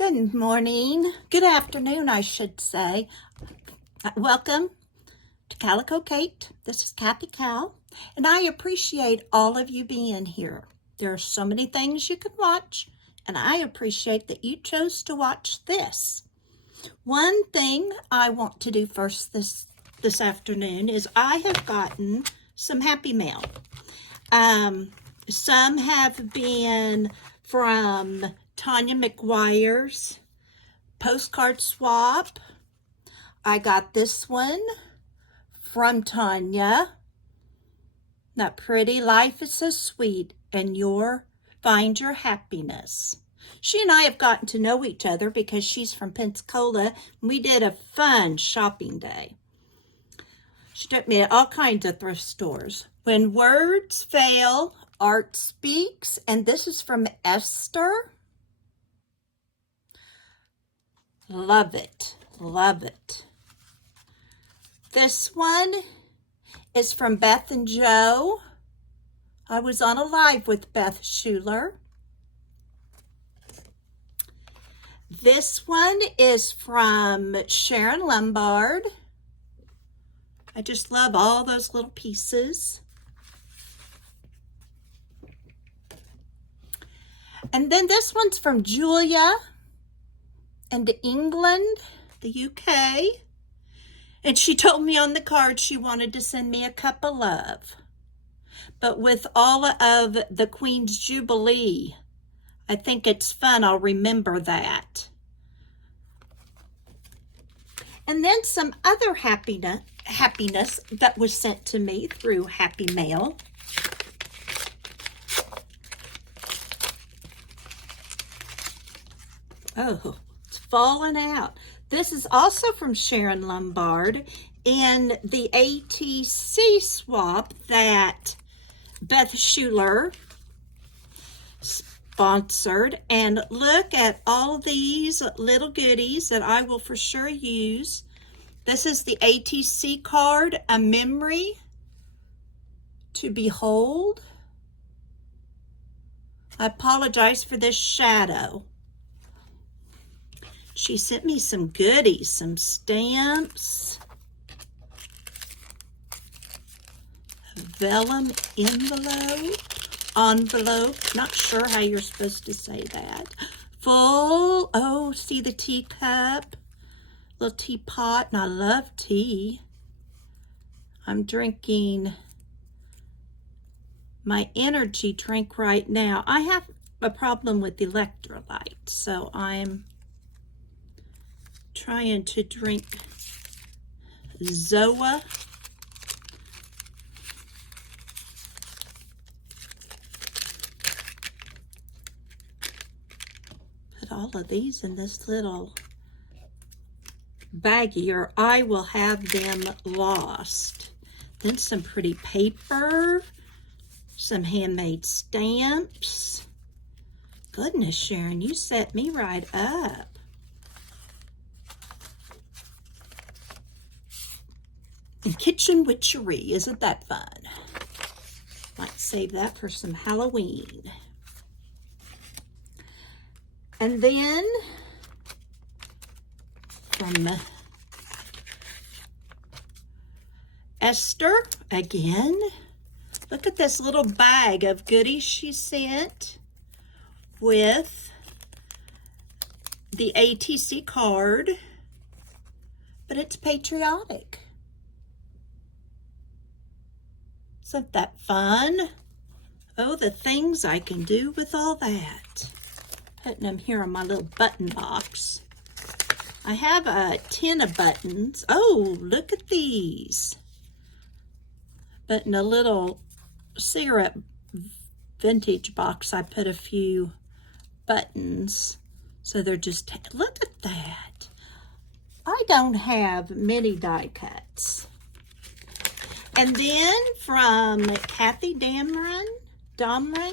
Good morning. Good afternoon, I should say. Welcome to Calico Kate. This is Kathy Cal, and I appreciate all of you being here. There are so many things you can watch, and I appreciate that you chose to watch this. One thing I want to do first this afternoon is I have gotten some Happy Mail. Some have been from Tanya McGuire's postcard swap. I got this one from Tanya. That pretty, life is so sweet, and find your happiness. She and I have gotten to know each other because she's from Pensacola, and we did a fun shopping day. She took me to all kinds of thrift stores. When words fail, art speaks, and this is from Esther. Love it, love it. This one is from Beth and Joe. I was on a live with Beth Schuler. This one is from Sharon Lombard. I just love all those little pieces. And then this one's from Julia and England, the UK. And she told me on the card she wanted to send me a cup of love. But with all of the Queen's Jubilee, I think it's fun. I'll remember that. And then some other happiness that was sent to me through Happy Mail. Oh, it's falling out. This is also from Sharon Lombard and the ATC swap that Beth Schuler sponsored. And look at all these little goodies that I will for sure use. This is the ATC card, a memory to behold. I apologize for this shadow. She sent me some goodies, some stamps, a vellum envelope, not sure how you're supposed to say that. Full, oh, see the teacup, little teapot, and I love tea. I'm drinking my energy drink right now. I have a problem with electrolytes, so I'm trying to drink Zoa. Put all of these in this little baggie or I will have them lost. Then some pretty paper, some handmade stamps. Goodness, Sharon, you set me right up. And kitchen witchery, isn't that fun? Might save that for some Halloween. And then from Esther, again, look at this little bag of goodies she sent with the ATC card, but it's patriotic. Isn't that fun? Oh, the things I can do with all that. Putting them here in my little button box. I have a tin of buttons. Oh, look at these. But in a little cigarette vintage box, I put a few buttons. So they're just, look at that. I don't have many die cuts. And then from Kathy Damron,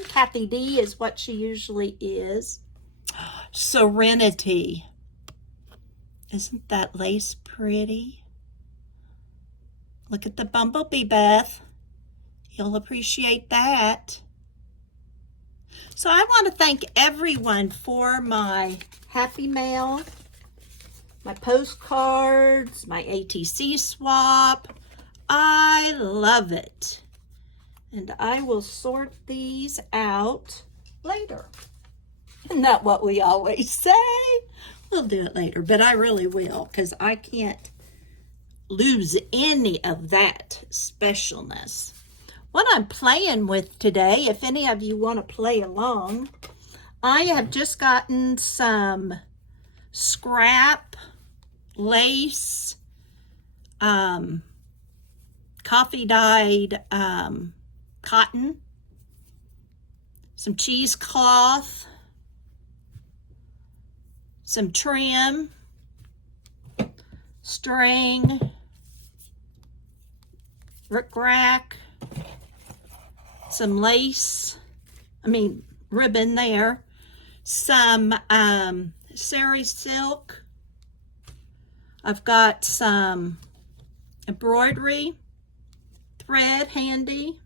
Kathy D is what she usually is. Serenity. Isn't that lace pretty? Look at the bumblebee, Beth. You'll appreciate that. So I want to thank everyone for my Happy Mail, my postcards, my ATC swap. I love it. And I will sort these out later. Isn't that what we always say? We'll do it later, but I really will, because I can't lose any of that specialness. What I'm playing with today, if any of you want to play along, I have just gotten some scrap lace, coffee dyed cotton, some cheesecloth, some trim, string, rickrack, some lace, ribbon there, some sari silk. I've got some embroidery thread handy.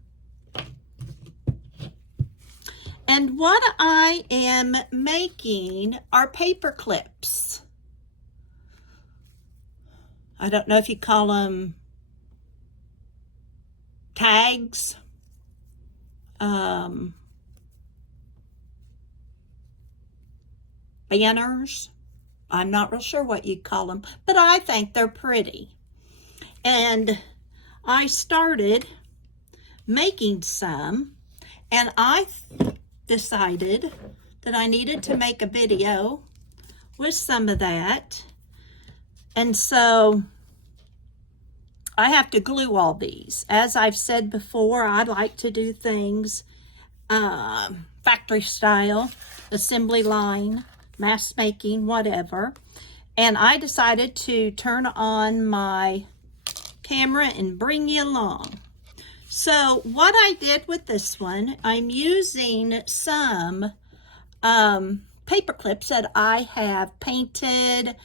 And what I am making are paper clips. I don't know if you call them tags. Banners. I'm not real sure what you call them, but I think they're pretty. And I started making some, and I decided that I needed to make a video with some of that. And so I have to glue all these. As I've said before, I like to do things factory style, assembly line, mass making, whatever. And I decided to turn on my camera and bring you along. So what I did with this one, I'm using some paper clips that I have painted,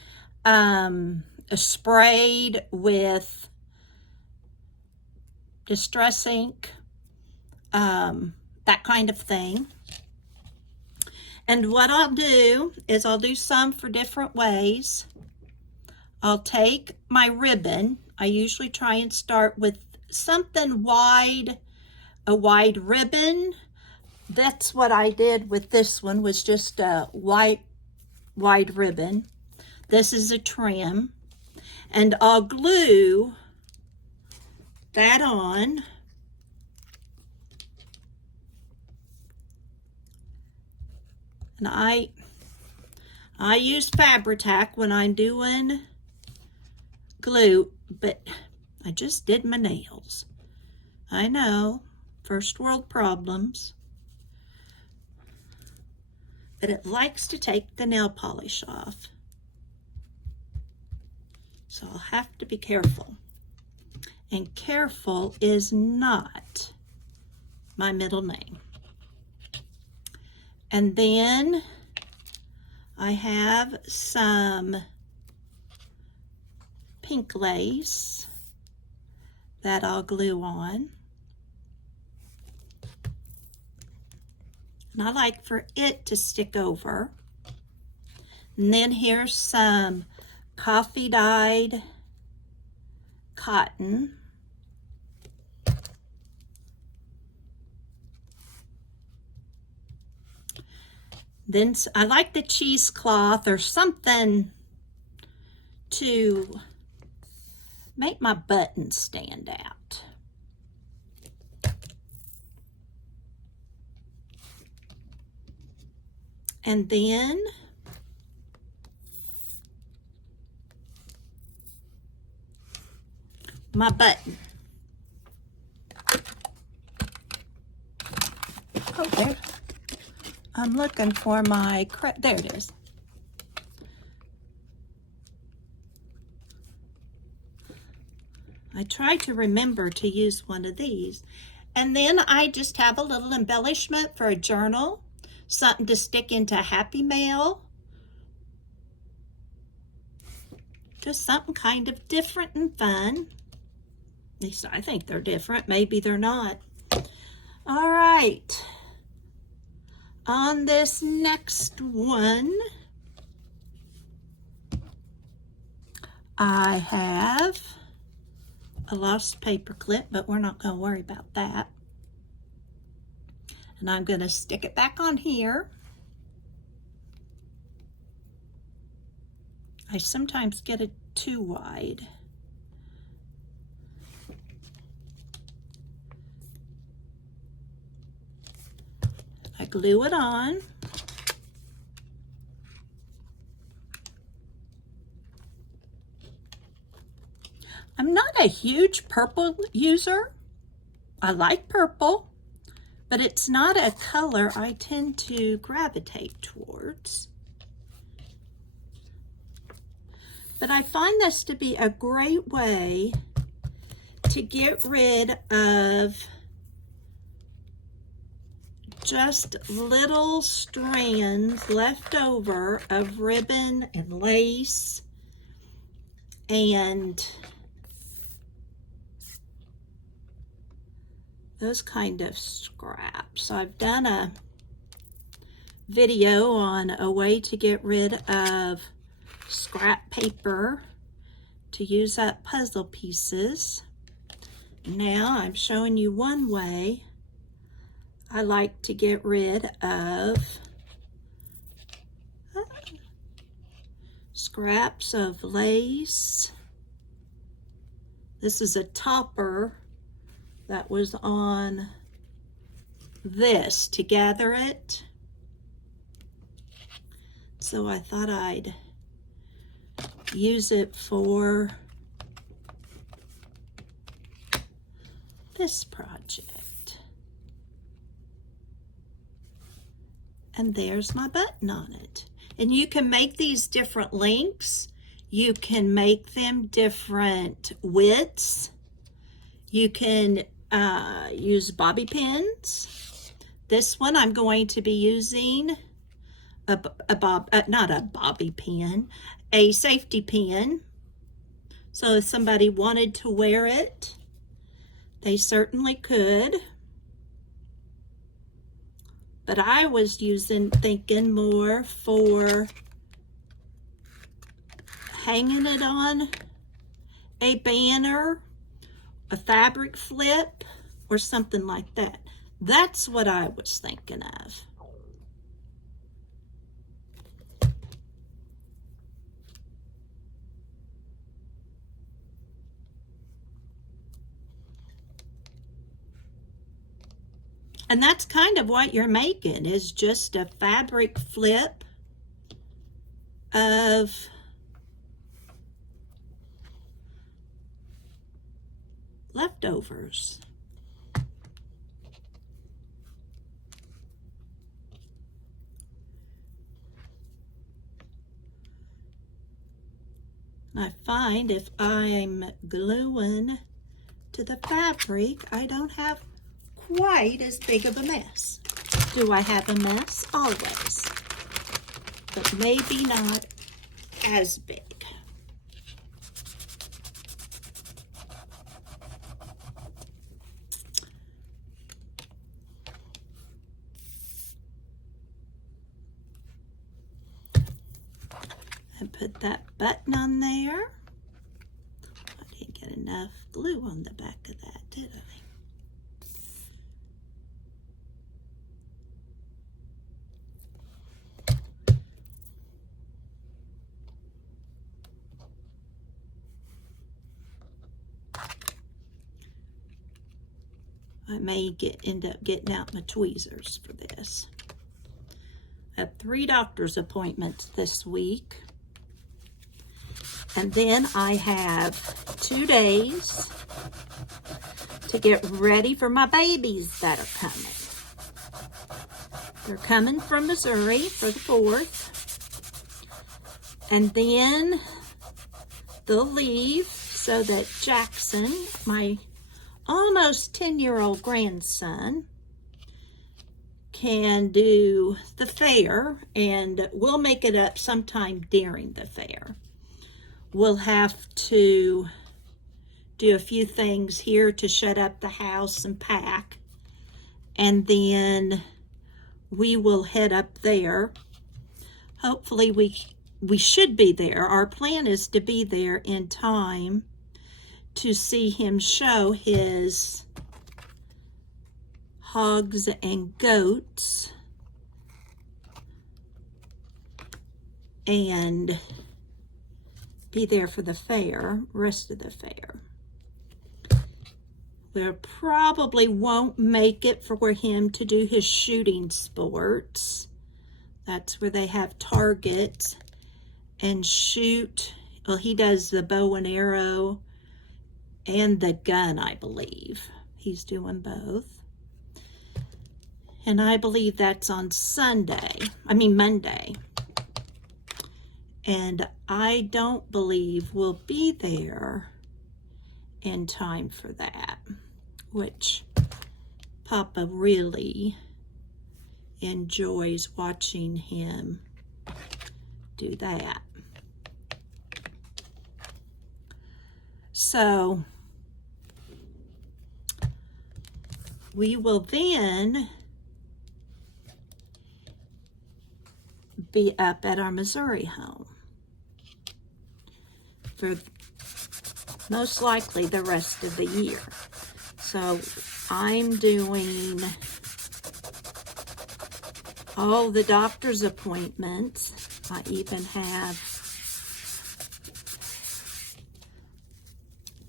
sprayed with distress ink, that kind of thing. And what I'll do is I'll do some for different ways. I'll take my ribbon. I usually try and start with something wide, a wide ribbon. That's what I did with this one, was just a wide ribbon. This is a trim. And I'll glue that on. And I use Fabri-Tac when I'm doing glue, but I just did my nails. I know, first world problems. But it likes to take the nail polish off. So I'll have to be careful. And careful is not my middle name. And then I have some pink lace that I'll glue on. And I like for it to stick over. And then here's some coffee dyed cotton. Then I like the cheesecloth or something to make my buttons stand out. And then my button. Oh, there. I'm looking for my, there it is. I tried to remember to use one of these. And then I just have a little embellishment for a journal, something to stick into Happy Mail. Just something kind of different and fun. At least I think they're different. Maybe they're not. All right. On this next one, I have a lost paper clip, but we're not going to worry about that. And I'm going to stick it back on here. I sometimes get it too wide. I glue it on. I'm not a huge purple user. I like purple, but it's not a color I tend to gravitate towards. But I find this to be a great way to get rid of just little strands left over of ribbon and lace and those kind of scraps. I've done a video on a way to get rid of scrap paper to use up puzzle pieces. Now I'm showing you one way I like to get rid of scraps of lace. This is a topper that was on this to gather it. So I thought I'd use it for this project. And there's my button on it. And you can make these different lengths. You can make them different widths. You can use bobby pins. This one I'm going to be using not a bobby pin, a safety pin. So if somebody wanted to wear it, they certainly could. But I was thinking more for hanging it on a banner, a fabric flip, or something like that. That's what I was thinking of. And that's kind of what you're making, is just a fabric flip of leftovers. I find if I'm gluing to the fabric, I don't have quite as big of a mess. Do I have a mess? Always. But maybe not as big. And put that button on there. I didn't get enough glue on the back of that, did I? I may end up getting out my tweezers for this. I have 3 doctor's appointments this week. And then I have 2 days to get ready for my babies that are coming. They're coming from Missouri for the 4th. And then they'll leave so that Jackson, my almost 10-year-old grandson, can do the fair, and we'll make it up sometime during the fair. We'll have to do a few things here to shut up the house and pack, and then we will head up there. Hopefully we we should be there. Our plan is to be there in time to see him show his hogs and goats and be there for the fair, rest of the fair. We probably won't make it for him to do his shooting sports. That's where they have targets and shoot. Well, he does the bow and arrow and the gun, I believe. He's doing both. And I believe that's on Monday. And I don't believe we'll be there in time for that, which Papa really enjoys watching him do that. So we will then be up at our Missouri home for most likely the rest of the year. So I'm doing all the doctor's appointments. I even have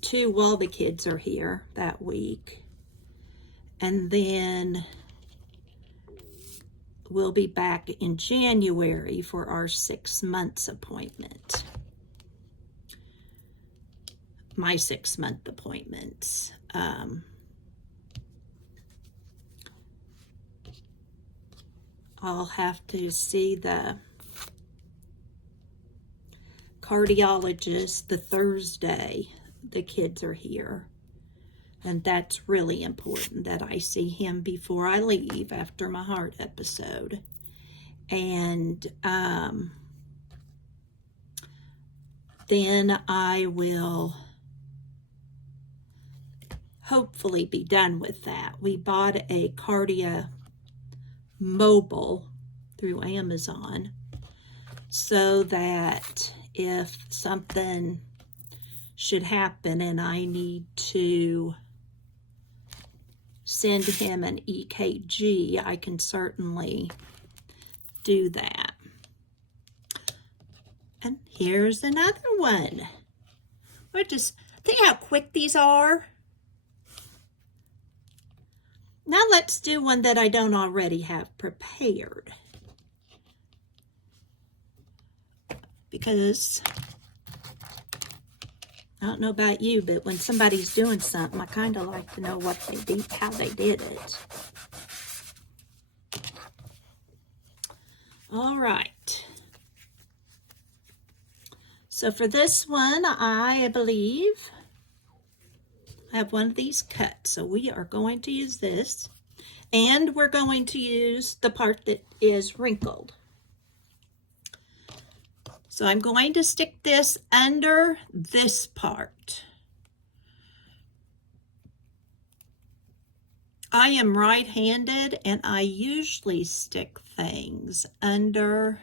2 while the kids are here that week. And then we'll be back in January for our 6 months appointment. My 6-month appointments. I'll have to see the cardiologist the Thursday the kids are here. And that's really important that I see him before I leave after my heart episode. And then I will hopefully be done with that. We bought a Cardia mobile through Amazon so that if something should happen and I need to send him an EKG, I can certainly do that. And here's another one. We're just, think how quick these are. Now let's do one that I don't already have prepared. Because I don't know about you, but when somebody's doing something, I kind of like to know what they did, how they did it. All right. So for this one, I believe I have one of these cut. So we are going to use this. And we're going to use the part that is wrinkled. So I'm going to stick this under this part. I am right-handed and I usually stick things under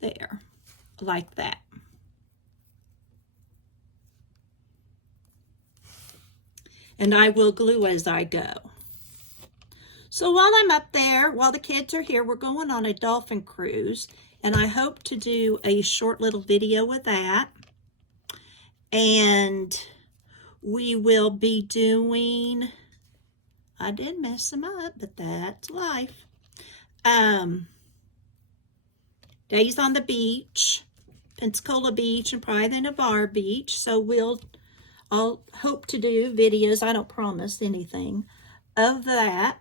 there, like that. And I will glue as I go. So while I'm up there, while the kids are here, we're going on a dolphin cruise. And I hope to do a short little video with that. And we will be doing, I did mess them up, but that's life. Days on the beach, Pensacola Beach, and probably the Navarre Beach. So I'll hope to do videos, I don't promise anything, of that.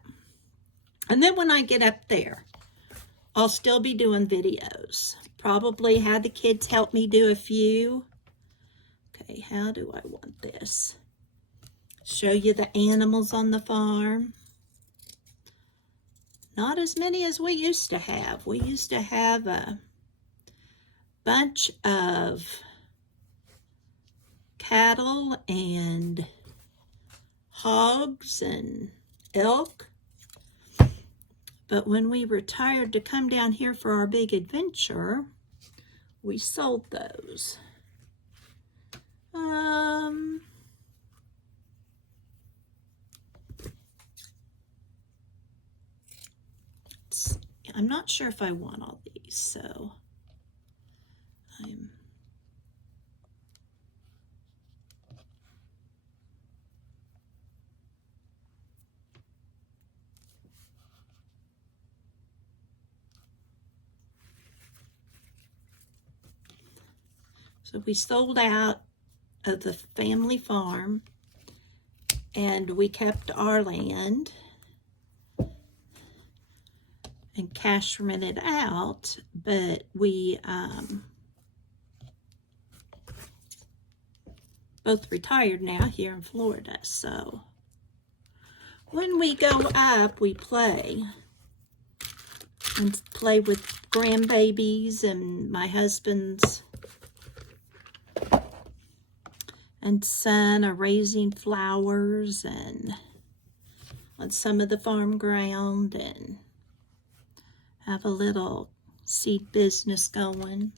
And then when I get up there, I'll still be doing videos. Probably have the kids help me do a few. Okay, how do I want this? Show you the animals on the farm. Not as many as we used to have. We used to have a bunch of cattle and hogs and elk. But when we retired to come down here for our big adventure, we sold those. I'm not sure if I want all these, so so we sold out of the family farm and we kept our land and cash rented out, but we both retired now here in Florida. So when we go up, we play with grandbabies and my husband's and son are raising flowers and on some of the farm ground and have a little seed business going.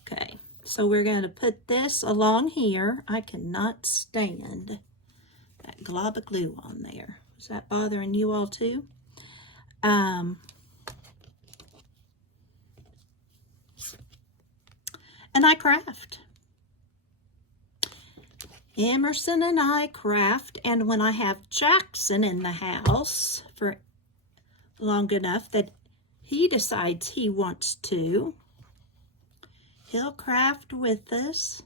Okay, so we're going to put this along here. I cannot stand that glob of glue on there. Is that bothering you all too? And I craft. Emerson and I craft, and when I have Jackson in the house for long enough that he decides he wants to, he'll craft with us.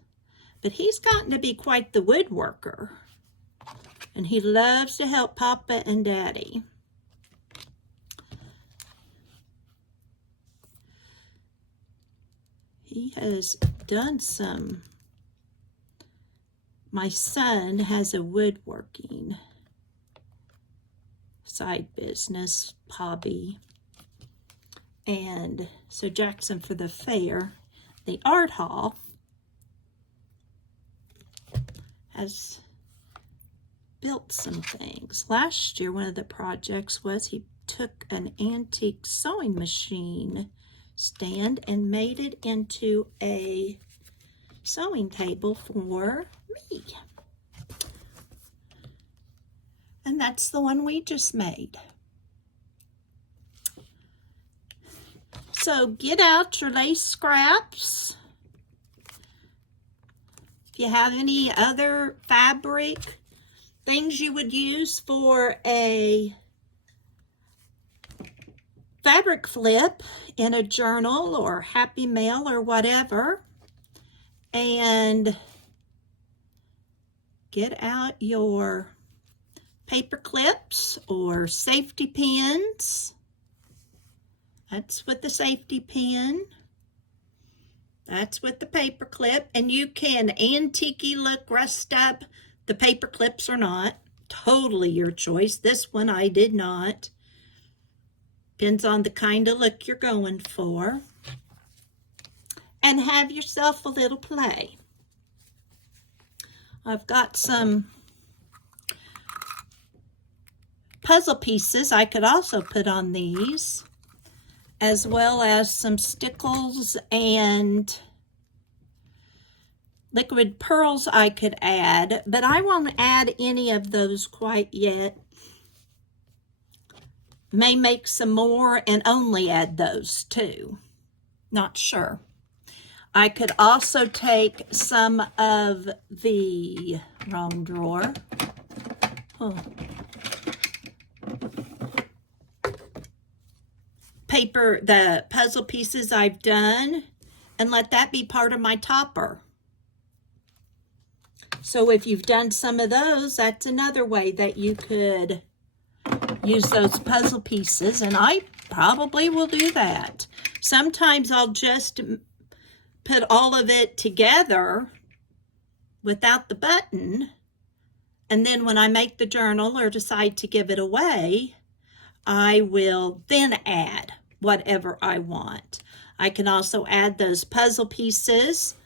But he's gotten to be quite the woodworker, and he loves to help Papa and Daddy. He has done some. My son has a woodworking side business, hobby. And so Jackson, for the fair, the art hall, has built some things. Last year, one of the projects was he took an antique sewing machine stand and made it into a sewing table for me. And that's the one we just made. So get out your lace scraps. If you have any other fabric, things you would use for a fabric flip in a journal or Happy Mail or whatever, and get out your paper clips or safety pins. That's with the safety pin. That's with the paper clip. And you can antique look, rust up the paper clips or not. Totally your choice. This one I did not. Depends on the kind of look you're going for. And have yourself a little play. I've got some puzzle pieces I could also put on these, as well as some stickles and liquid pearls I could add, but I won't add any of those quite yet. May make some more and only add those too. Not sure. I could also take some of the wrong drawer. Paper, the puzzle pieces I've done, and let that be part of my topper. So if you've done some of those, that's another way that you could use those puzzle pieces, and I probably will do that. Sometimes I'll just put all of it together without the button, and then when I make the journal or decide to give it away, I will then add whatever I want. I can also add those puzzle pieces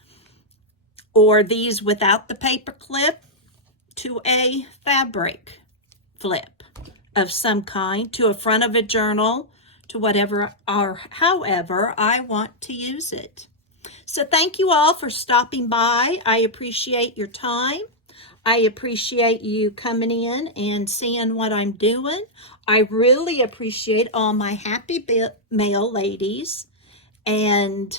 or these without the paper clip to a fabric flip of some kind, to a front of a journal, to whatever or however I want to use it. So thank you all for stopping by. I appreciate your time. I appreciate you coming in and seeing what I'm doing. I really appreciate all my happy mail ladies, and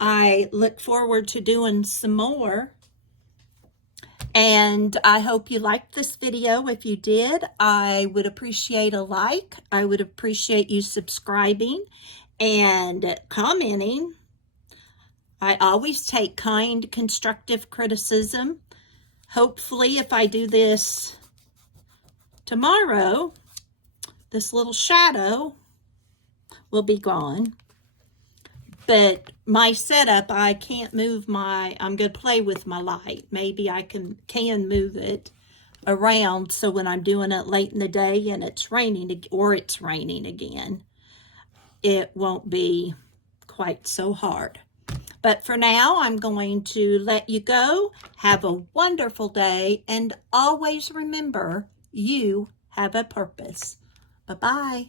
I look forward to doing some more. And I hope you liked this video. If you did, I would appreciate a like. I would appreciate you subscribing and commenting. I always take kind, constructive criticism. Hopefully, if I do this tomorrow, this little shadow will be gone. But my setup, I can't move I'm going to play with my light. Maybe I can move it around so when I'm doing it late in the day and it's raining, or it's raining again, it won't be quite so hard. But for now, I'm going to let you go. Have a wonderful day, and always remember, you have a purpose. Bye-bye.